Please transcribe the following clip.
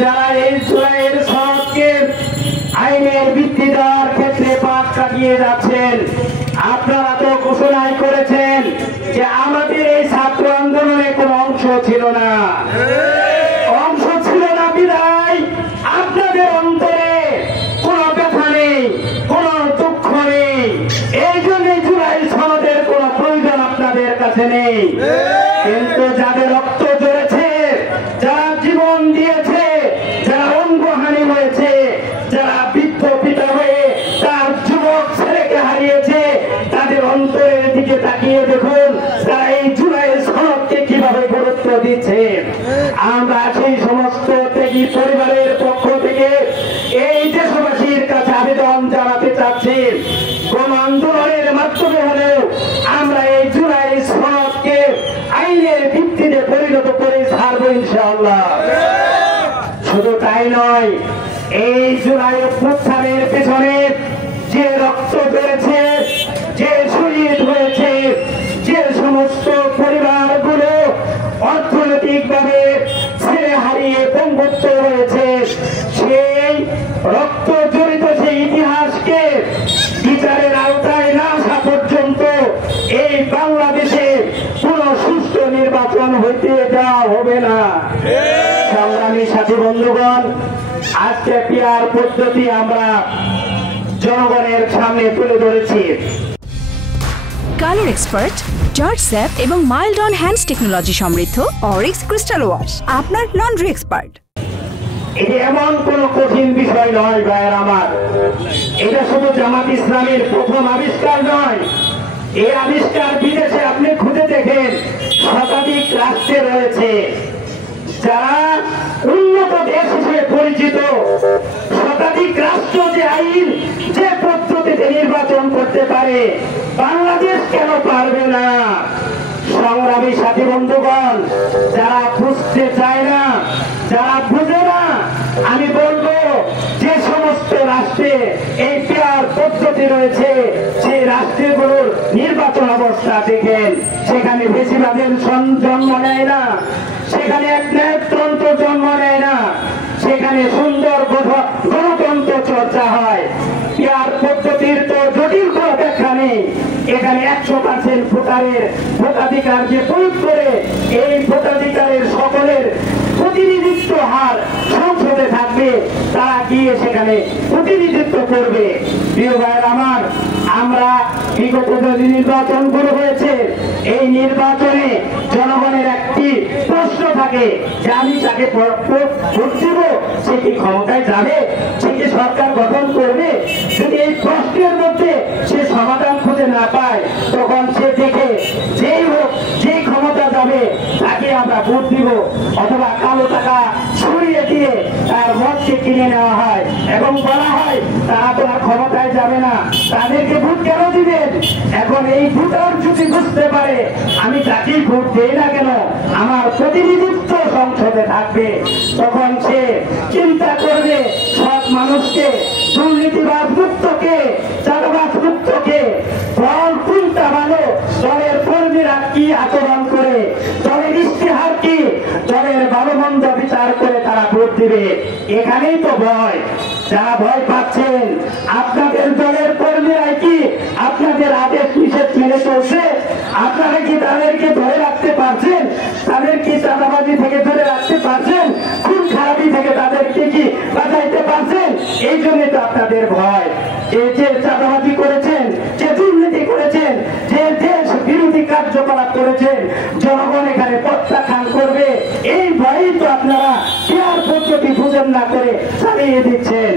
যারা এই জুলাইয়ের সনদকে আইনের ভিত্তি দেওয়ার ক্ষেত্রে পাক কাটিয়ে যাচ্ছেন, আপনারা তো ঘোষণাই করেছেন যে আমাদের এই ছাত্র আন্দোলনে কোনো অংশ ছিল না, অংশ ছিল না বিদায় আপনাদের অন্তরে কোনো ব্যথা নেই, কোনো দুঃখ নেই। এই জন্য জুলাই সনদের কোনো প্রয়োজন আপনাদের কাছে নেই। কিন্তু যাদের রক্ত ঝরেছে, যারা জীবন দিয়েছে, যারা অঙ্গহানি হয়েছে, যারা বৃদ্ধ পিতা হয়ে তার যুবক ছেলেকে হারিয়েছে, তাদের অন্তরের দিকে তাকিয়ে দেখুন তারা এই জুলাই সনদকে কিভাবে গুরুত্ব দিচ্ছে। আমরা সেই সমস্ত ত্যাগী পরিবারের পক্ষ থেকে এই দেশবাসীর কাছে আবেদন জানাতে চাচ্ছি, কোন আন্দোলনের মাধ্যমে হলেও আমরা এই জুলাই সনদকে আইনের ভিত্তিতে পরিণত করে ছাড়বো ইনশাআল্লাহ। শুধু তাই নয়, এই জুলাই অভ্যুত্থানের পেছনে যে রক্ত বেড়েছে, যে শহীদ হয়েছে, যে সমস্ত পরিবারগুলো অর্থনৈতিকভাবে ছেলে হারিয়ে বঙ্গত্ব হয়েছে, সেই রক্ত জড়িত সেই ইতিহাসকে বিচারের আওতায় না আসা পর্যন্ত এই বাংলাদেশে কোন সুষ্ঠু নির্বাচন হইতে দেওয়া হবে না। সংগ্রামী সাথী বন্ধুগণ, আজকে পিআর পদ্ধতি আমরা জনগণের সামনে তুলে ধরেছি। কালার এক্সপার্ট, জর্জ স্যাপ এবং মাইল্ড অন হ্যান্ডস টেকনোলজি সমৃদ্ধ অরিক্স ক্রিস্টাল ওয়াশ আপনার লন্ড্রি এক্সপার্ট। এটা এমন কোন কঠিন বিষয় নয় ভাইয়ের আমার, এটা শুধু জামাত ইসলামের প্রথম আবিষ্কার নয়। এই আবিষ্কার বিদেশে আপনি খুঁজে দেখেন শতাধিক রাষ্ট্রে রয়েছে, যারা উন্নত দেশ হিসেবে পরিচিত। শতাধিক রাষ্ট্র যে আইন, যে পদ্ধতিতে নির্বাচন করতে পারে, বাংলাদেশ কেন পারবে না? সংগ্রামী সাথী বন্ধুগণ, যারা বুঝতে চায় না, যারা বুঝে না, আমি বলবো যে সমস্ত রাষ্ট্রে এই পিআর পদ্ধতি রয়েছে, সেই রাষ্ট্রগুলোর নির্বাচন অবস্থা দেখেন, সেখানে বেশিরভাগের জন্ম নেয় না, সেখানে একনায়কতন্ত্র জন্ম নেয় না, সেখানে সুন্দর গণতন্ত্র চর্চা হয়। পিআর পদ্ধতির তো জটিল কোনো ব্যাখ্যা নেই। এখানে 100% ভোটাধিকার যে প্রয়োগ করে, এই ভোটাধিকারের সকলের প্রতিনিধিত্ব হার সংসদে থাকবে, তারা গিয়ে সেখানে প্রতিনিধিত্ব করবে। প্রিয় ভাইয়ের আমার, আমরা বিগত যে নির্বাচনগুলো হয়েছে, এই নির্বাচনে জনগণের একটি প্রশ্ন থাকে যে আমি যাকে ভোট দিব সে কি ক্ষমতায় যাবে, সে কি সরকার গঠন করবে? যদি এই প্রশ্নের মধ্যে সে সমাধান খুঁজে না পায়, তখন সে দেখে যেই হোক, যেই ক্ষমতা যাবে তাকে আমরা ভোট দিব, অথবা কালো টাকা ছড়িয়ে দিয়ে তার মতকে কিনে নেওয়া হয় এবং বলা হয় তারা তো আর ক্ষমতায় যাবে না, তাদেরকে ভোট কেন দিবেন? এখন এই ভোটার যদি বুঝতে পারে আমি যাকেই ভোট দেই না কেন আমার প্রতিনিধিত্ব সংসদে থাকবে, তখন সে চিন্তা করবে সব মানুষকে, দুর্নীতিবাদ মুক্তকে, চাঁদাবাজ মুক্তকে, দল কোনটা ভালো, দলের কর্মীরা কি আচরণ করে, দলের ইশতেহার কি, দলের ভালো মন্দ বিচার করে তারা ভোট দিবে। এখানেই তো ভয়। যারা ভয় পাচ্ছেন, আপনাদের দলের কর্মীরা কি আপনাদের আদেশ নিষেধ মেনে চলছে? আপনারা কি তাদেরকে ধরে রাখতে পারছেন? তাদের কি চাঁদাবাজি থেকে ধরে রাখতে পারছেন? খুন খারাপি থেকে তাদেরকে কি বাঁচাইতে পারছেন? এই জন্য তো আপনাদের ভয়। যে চাঁদাবাজি করেছেন, যে দুর্নীতি করেছেন, যে দেশ বিরোধী কার্যকলাপ করেছেন, জনগণ এখানে প্রত্যাখ্যান করবে, এই ভয়েই তো আপনারা পিআর পদ্ধতি বুঝেন না করে চালিয়ে দিচ্ছেন।